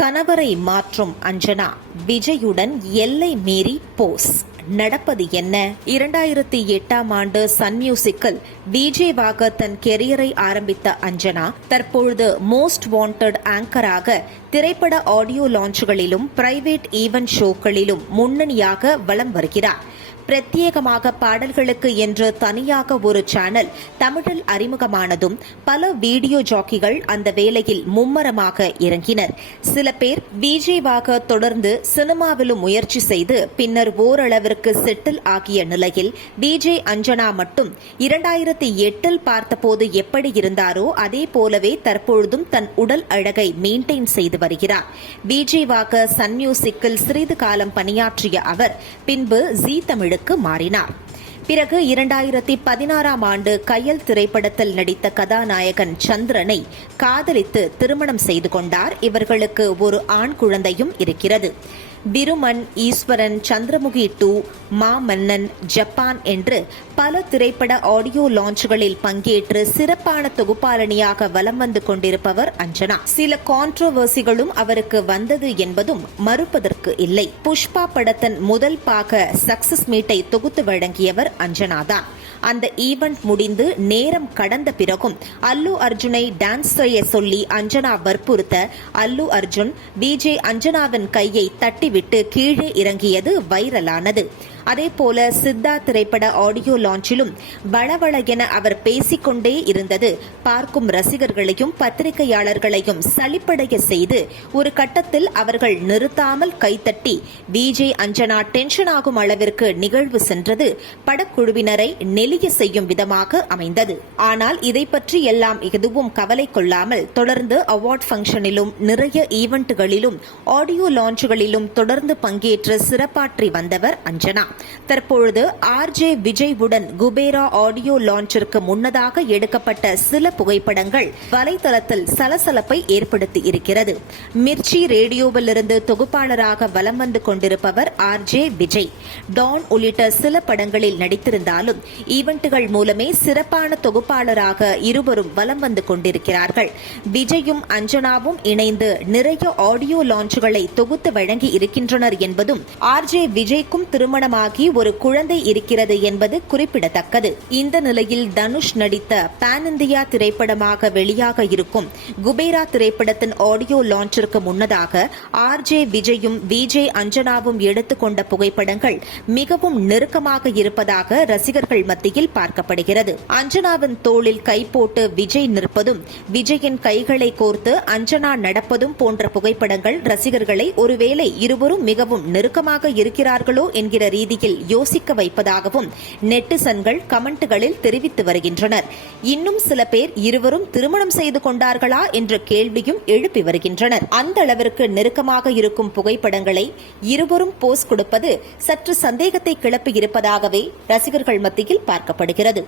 கணவரை மாற்றும் அஞ்சனா. விஜயுடன் எல்லை மீறி போஸ். நடப்பது என்ன? இரண்டாயிரத்தி எட்டாம் ஆண்டு சன் மியூசிக்கில் விஜேவாக தன் கெரியரை ஆரம்பித்த அஞ்சனா தற்பொழுது மோஸ்ட் வாண்டட் ஆங்கராக திரைப்பட ஆடியோ லான்ச்களிலும் பிரைவேட் ஈவென்ட் ஷோக்களிலும் முன்னணியாக வலம் வருகிறார். பிரத்யேகமாக பாடல்களுக்கு என்று தனியாக ஒரு சேனல் தமிழில் அறிமுகமானதும் பல வீடியோ ஜாக்கிகள் அந்த வேளையில் மும்மரமாக இறங்கினர். சில பேர் விஜேவாக தொடர்ந்து சினிமாவிலும் முயற்சி செய்து பின்னர் ஓரளவிற்கு செட்டில் ஆகிய நிலையில் விஜே அஞ்சனா மட்டும் இரண்டாயிரத்தி எட்டில் பார்த்தபோது எப்படி இருந்தாரோ அதே போலவே தற்பொழுதும் தன் உடல் அழகை மெயின்டைன் செய்து வருகிறார். விஜேவாக சன் மியூசிக்கில் சிறிது காலம் பணியாற்றிய அவர் பின்பு ஜி தமிழுக்கு மாறினார். பிறகு இரண்டாயிரத்தி பதினாறாம் ஆண்டு கயல் திரைப்படத்தில் நடித்த கதாநாயகன் சந்திரனை காதலித்து திருமணம் செய்து கொண்டார். இவர்களுக்கு ஒரு ஆண் குழந்தையும் இருக்கிறது. பிருமன் ஈஸ்வரன் சந்திரமுகி டூ மாமன்னன் ஜப்பான் என்று பல திரைப்பட ஆடியோ லான்ச்களில் பங்கேற்று சிறப்பான தொகுப்பாளனியாக வலம் வந்து கொண்டிருப்பவர் அஞ்சனா. சில கான்ட்ரோவர்சிகளும் அவருக்கு வந்தது என்பதும் மறுப்பதற்கு இல்லை. புஷ்பா படத்தின் முதல் பாக சக்சஸ் மீட்டை தொகுத்து வழங்கியவர் அஞ்சனாதான். அந்த ஈவெண்ட் முடிந்து நேரம் கடந்த பிறகும் அல்லு அர்ஜுனை டான்ஸ் செய்ய சொல்லி அஞ்சனா வற்புறுத்த அல்லு அர்ஜுன் விஜய் அஞ்சனாவின் கையை தட்டிவிட்டு கீழே இறங்கியது வைரலானது. அதேபோல சித்தா திரைப்பட ஆடியோ லான்ச்சிலும் வளவள என அவர் பேசிக்கொண்டே இருந்தது. பார்க்கும் ரசிகர்களையும் பத்திரிகையாளர்களையும் சலிப்படைய செய்து ஒரு கட்டத்தில் அவர்கள் நிறுத்தாமல் கைத்தட்டி விஜே அஞ்சனா டென்ஷன் ஆகும் அளவிற்கு நிகழ்வு சென்றது. படக்குழுவினரை நெளிய செய்யும் விதமாக அமைந்தது. ஆனால் இதை பற்றி எல்லாம் எதுவும் கவலை கொள்ளாமல் தொடர்ந்து அவார்ட் ஃபங்க்ஷனிலும் நிறைய ஈவெண்ட்டுகளிலும் ஆடியோ லான்ச்சுகளிலும் தொடர்ந்து பங்கேற்று சிறப்பாற்றி வந்தவர் அஞ்சனா. தற்பொழுது ஆர்ஜே விஜய்வுடன் குபேரா ஆடியோ லான்ச்சிற்கு முன்னதாக எடுக்கப்பட்ட சில புகைப்படங்கள் வலைதளத்தில் சலசலப்பை ஏற்படுத்தி இருக்கிறது. மிர்ச்சி ரேடியோவிலிருந்து தொகுப்பாளராக வலம் வந்து கொண்டிருப்பவர் ஆர்ஜே விஜய். டான் உள்ளிட்ட சில படங்களில் நடித்திருந்தாலும் ஈவெண்ட்டுகள் மூலமே சிறப்பான தொகுப்பாளராக இருவரும் வலம் வந்து கொண்டிருக்கிறார்கள். விஜயும் அஞ்சனாவும் இணைந்து நிறைய ஆடியோ லான்ச்சுகளை தொகுத்து வழங்கி இருக்கின்றனர் என்பதும் ஆர்ஜே விஜய்க்கும் திருமணமாக ஒரு குழந்தை இருக்கிறது என்பது குறிப்பிடத்தக்கது. இந்த நிலையில் தனுஷ் நடித்த பான் இந்தியா திரைப்படமாக வெளியாக இருக்கும் குபேரா திரைப்படத்தின் ஆடியோ லான்ச்சிற்கு முன்னதாக ஆர்ஜே விஜயும் விஜே அஞ்சனாவும் எடுத்துக்கொண்ட புகைப்படங்கள் மிகவும் நெருக்கமாக இருப்பதாக ரசிகர்கள் மத்தியில் பார்க்கப்படுகிறது. அஞ்சனாவின் தோளில் கை போட்டு விஜய் நிற்பதும் விஜயின் கைகளை கோர்த்து அஞ்சனா நடப்பதும் போன்ற புகைப்படங்கள் ரசிகர்களை ஒருவேளை இருவரும் மிகவும் நெருக்கமாக இருக்கிறார்களோ என்கிற ரீதியில் யோசிக்க வைப்பதாகவும் நெட்டிசன்கள் கமெண்ட்டுகளில் தெரிவித்து வருகின்றனர். இன்னும் சில பேர் இருவரும் திருமணம் செய்து கொண்டார்களா என்ற கேள்வியும் எழுப்பி வருகின்றனர். அந்த அளவிற்கு நெருக்கமாக இருக்கும் புகைப்படங்களை இருவரும் போஸ் கொடுப்பது சற்று சந்தேகத்தை கிளப்பி இருப்பதாகவே ரசிகர்கள் மத்தியில் பார்க்கப்படுகிறது.